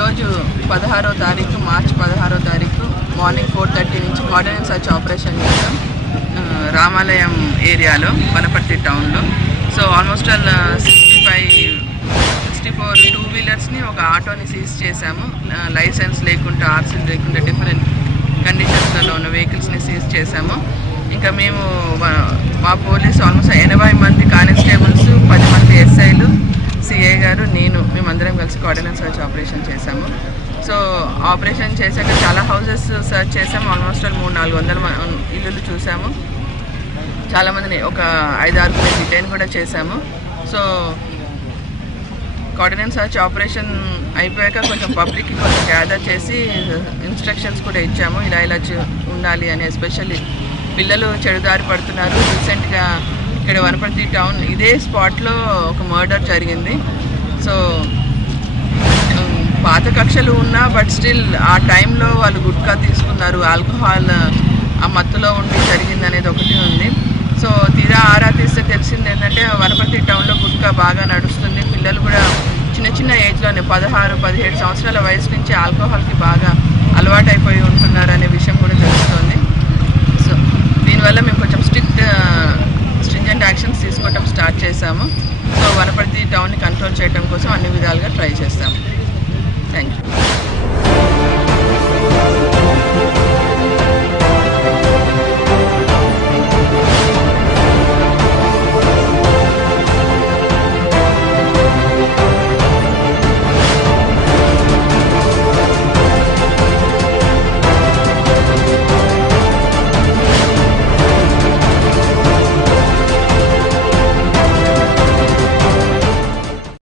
ఈరోజు 16వ తారీఖు మార్చి 16వ తారీఖు మార్నింగ్ 4:30 నుంచి కార్డినెన్స్ సర్చ్ ఆపరేషన్ చేసాం రామాలయం ఏరియాలో వనపర్తి టౌన్లో. సో ఆల్మోస్ట్ 64 టూ వీలర్స్ని ఒక ఆటోని సీజ్ చేసాము. లైసెన్స్ లేకుండా ఆర్సీలు లేకుండా డిఫరెంట్ కండిషన్స్లో ఉన్న వెహికల్స్ని సీజ్ చేసాము. ఇంకా మేము మా పోలీసు ఆల్మోస్ట్ 80 మంది కానిస్టేబుల్స్, 10 మంది ఎస్ఐలు, సిఐ గారు, మేమందరం కలిసి కోఆర్డినేట్ సర్చ్ ఆపరేషన్ చేసాము. సో ఆపరేషన్ చేశాక చాలా హౌసెస్ సర్చ్ చేసాము. ఆల్మోస్ట్ 300-400 ఇల్లులు చూసాము. చాలామందిని ఒక 5-6 డిటైన్ కూడా చేసాము. సో కోఆర్డినేట్ సర్చ్ ఆపరేషన్ అయిపోయాక కొంచెం పబ్లిక్కి కొంచెం గ్యాదర్ చేసి ఇన్స్ట్రక్షన్స్ కూడా ఇచ్చాము, ఇలా ఉండాలి అని. ఎస్పెషల్లీ పిల్లలు చెడుదారి పడుతున్నారు. రీసెంట్గా ఇక్కడ వనపర్తి టౌన్ ఇదే స్పాట్లో ఒక మర్డర్ జరిగింది. సో పాత కక్షలు ఉన్నా బట్ స్టిల్ ఆ టైంలో వాళ్ళు గుట్కా తీసుకున్నారు, ఆల్కహాల్ ఆ మత్తులో ఉండి జరిగింది అనేది ఒకటి ఉంది. సో తీరా ఆరా తీస్తే తెలిసింది ఏంటంటే వనపర్తి టౌన్లో గుట్కా బాగా నడుస్తుంది. పిల్లలు కూడా చిన్న ఏజ్లోనే 16-17 సంవత్సరాల వయసు నుంచి ఆల్కహాల్కి బాగా అలవాటు అయిపోయి ఉంటున్నారు అనే విషయం కూడా తెలుస్తుంది. సో దీనివల్ల మేము కొంచెం స్ట్రింజెంట్ యాక్షన్స్ తీసుకోవటం స్టార్ట్ చేశాము. సో వనపర్తి టౌన్ని కంట్రోల్ చేయడం కోసం అన్ని విధాలుగా ట్రై చేస్తాము. Thank you.